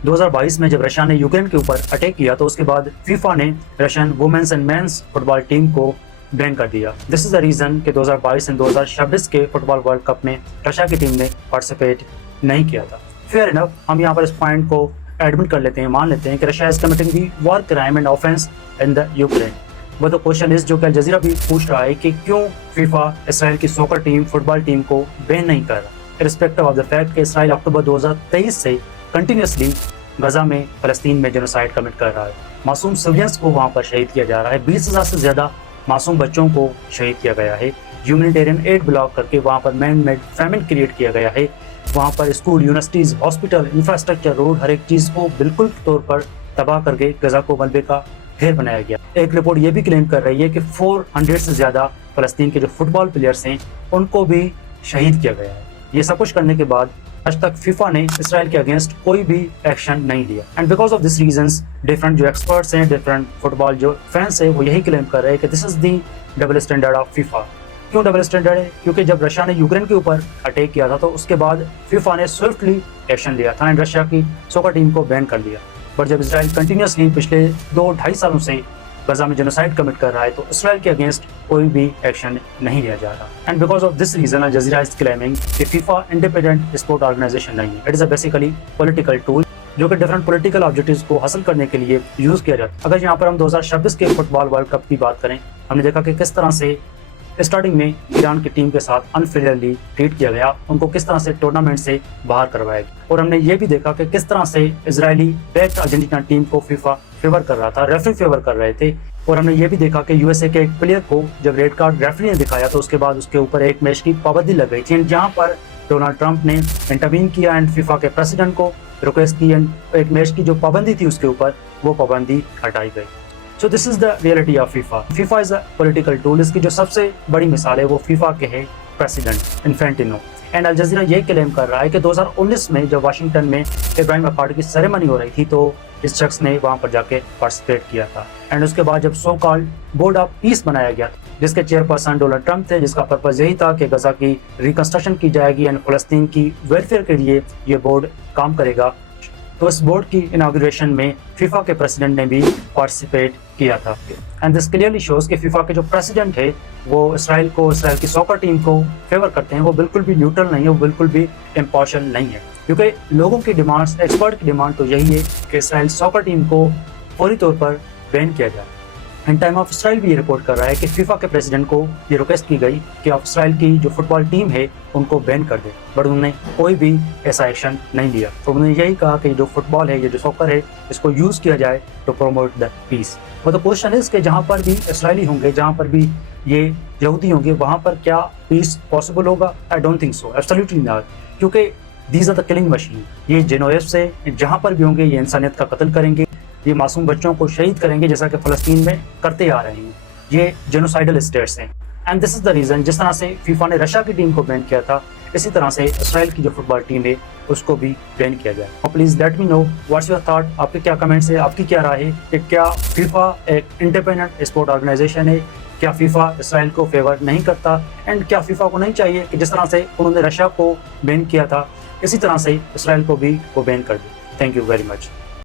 2022 में जब रशिया ने यूक्रेन के ऊपर अटैक किया तो उसके बाद फीफा ने Russian women's and men's football team को बैन कर दिया। दिस इज द रीजन कि 2022 एंड 2026 के फुटबॉल वर्ल्ड कप में रशिया की टीम ने पार्टिसिपेट नहीं किया था। फेयर इनफ, हम यहाँ पर इस पॉइंट को एडमिट कर लेते हैं, मान लेते हैं कि Russia is committing the war crime and offence in the Ukraine. But the question is, जो कि अल जज़ीरा भी पूछ रहा है कि क्यों फीफा इसराइल की सॉकर टीम फुटबॉल टीम को बैन नहीं कर रहा, रिस्पेक्टिव ऑफ द फैक्ट कि इसराइल अक्टूबर 2023 से कंटिन्यूसली गजा में फलस्तीन में जेनोसाइड कमिट कर रहा है। मासूम सिविलियंस को वहाँ पर शहीद किया जा रहा है, 20,000 से ज़्यादा मासूम बच्चों को शहीद किया गया है। ह्यूमैनिटेरियन एड ब्लॉक करके वहाँ पर मैन मेड फैमिन क्रिएट किया गया है। वहाँ पर school, universities, hospital, infrastructure, road, हर एक चीज़ को बिल्कुल तौर पर तबाह करके गजा को मलबे का ढेर बनाया गया। एक रिपोर्ट ये भी क्लेम कर रही है कि 400 से ज़्यादा फ़लस्तीन के जो फुटबॉल प्लेयर्स हैं उनको भी शहीद किया गया है। ये सब कुछ करने के बाद आज तक फीफा ने इसराइल के अगेंस्ट कोई भी एक्शन नहीं लिया। And because of this reasons different जो एक्सपर्ट्स हैं, डिफरेंट फुटबॉल जो फैंस हैं, वो यही क्लेम कर रहे हैं कि this is the double standard of FIFA. क्यों डबल स्टैंडर्ड है? क्योंकि जब रशिया ने यूक्रेन के ऊपर अटैक किया था तो उसके बाद फीफा ने स्विफ्टली एक्शन लिया था एंड रशिया की सॉकर टीम को बैन कर दिया। पर जब इसराइल कंटिन्यूसली पिछले 2-2.5 सालों से गजा में जेनोसाइड कमिट कर रहा है तो इसराइल के अगेंस्ट कोई भी एक्शन नहीं लिया जा रहा। And because of this reason Al Jazeera is claiming कि फीफा इंडिपेंडेंट स्पोर्ट ऑर्गेनाइजेशन नहीं है, it is a basically political tool जो कि डिफरेंट पॉलिटिकल ऑब्जेक्टिव्स को हासिल करने के लिए यूज किया जाता है। अगर यहाँ पर हम 2026 के फुटबॉल वर्ल्ड कप की बात करें, हमने देखा कि किस तरह से स्टार्टिंग में ईरान की टीम के साथ अनफेयरली ट्रीट किया गया, उनको किस तरह से टूर्नामेंट से बाहर करवाया गया। और हमने ये भी देखा कि किस तरह से इजरायली बैक्ड अर्जेंटीना टीम को फीफा फेवर कर रहा था, रेफरी फेवर कर रहे थे। और हमने ये भी देखा कि यूएसए के एक प्लेयर को जब रेड कार्ड रेफरी ने दिखाया तो उसके बाद उसके ऊपर एक मैच की पाबंदी लग गई थी, जहाँ पर डोनाल्ड ट्रंप ने इंटरवीन किया एंड फीफा के प्रेसिडेंट को रिक्वेस्ट की एंड एक मैच की जो पाबंदी थी उसके ऊपर वो पाबंदी हटाई गई। So this is the reality of FIFA. FIFA is a political tool. इसकी जो सबसे बड़ी मिसाल है वो फीफा के है president Infantino. And Al Jazeera ये क्लेम कर रहा है कि 2019 में जब वाशिंगटन में इब्राहिम अकार्ड की सेरेमनी हो रही थी तो इस शख्स ने वहाँ पर जाके पार्टिसिपेट किया था। एंड उसके बाद जब so called board of peace बनाया गया जिसके चेयरपर्सन डोनाल्ड ट्रंप थे, जिसका पर्पज यही था कि गजा की रिकंस्ट्रक्शन की जाएगी एंड फलस्तीन की वेलफेयर के लिए ये बोर्ड काम करेगा, तो इस बोर्ड की इनॉग्रेशन में फीफा के प्रेसिडेंट ने भी पार्टिसिपेट किया था। एंड दिस क्लियरली शोज कि फीफा के जो प्रेसिडेंट है वो इसराइल की सॉकर टीम को फेवर करते हैं। वो बिल्कुल भी न्यूट्रल नहीं है, वो बिल्कुल भी इम्पार्शियल नहीं है, क्योंकि लोगों की डिमांड्स, एक्सपर्ट की डिमांड तो यही है कि इसराइल सॉकर टीम को फौरी तौर पर बैन किया जाए। एंड टाइम ऑफ इसराइल भी ये रिपोर्ट कर रहा है कि फीफा के प्रेसिडेंट को ये रिक्वेस्ट की गई कि आप इसराइल की जो फुटबॉल टीम है उनको बैन कर दे, बट उन्होंने कोई भी ऐसा एक्शन नहीं लिया। तो उन्होंने यही कहा कि जो फुटबॉल है, ये जो सॉकर है, इसको यूज़ किया जाए to promote the peace. But the question is कि जहाँ पर भी इसराइली होंगे, जहाँ पर भी ये यहूदी होंगे, वहाँ पर क्या पीस पॉसिबल होगा? I don't think so, absolutely not, क्योंकि these are the killing machine. ये जेनोएफ से जहाँ पर भी होंगे ये इंसानियत का कत्ल करेंगे, ये मासूम बच्चों को शहीद करेंगे जैसा कि फ़लस्तीन में करते आ रहे हैं। ये जेनोसाइडल स्टेट्स हैं and this is the reason जिस तरह से फीफा ने रशिया की टीम को बैन किया था, इसी तरह से इसराइल की जो फुटबॉल टीम है उसको भी बैन किया जाए। Please let me know what's your thought, आपके क्या कमेंट्स है, आपकी क्या राय है कि क्या फीफा एक इंडिपेंडेंट स्पोर्ट ऑर्गेनाइजेशन है, क्या फीफा इसराइल को फेवर नहीं करता, एंड क्या फीफा को नहीं चाहिए कि जिस तरह से उन्होंने रशिया को बैन किया था इसी तरह से इसराइल को भी वो बैन कर दे। Thank you very much.